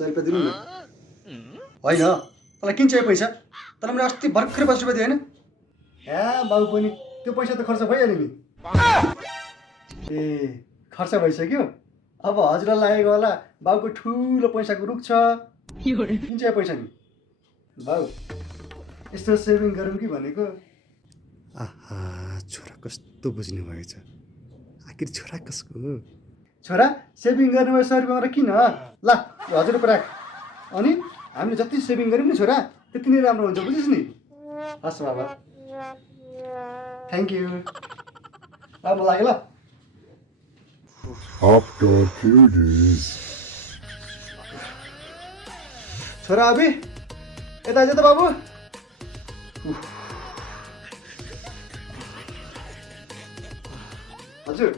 100 रुपियाँ दिनु न। होइन तँलाई किन चाहियो पैसा? तँलाई मैले अस्ति भर्खरै 50 रुपियाँ दिएँ होइन? बाबु पनि त्यो पैसा त खर्च भइहाल्यो नि। ए खर्च भइसक्यो? अब हजुरलाई लागेको होला बाबुको ठुलो पैसाको रुख छ। किन चाहियो पैसा नि? बाबु यस्तो सेभिङ गरौँ कि भनेको। आहा छोरा कस्तो बुझ्ने भएछ। आखिर छोरा कसको हो? छोरा सेभिङ गर्ने भयो 100 रुपियाँ किन? ल 1000 रुपियाँ राख। अनि हामीले जति सेभिङ गऱ्यौँ नि छोरा त्यति नै राम्रो हुन्छ बुझिस् नि? हस् बाबा थ्याङ्क यू। राम्रो लाग्यो ल। छोरा अभि यता आइज त बाबु। हजुर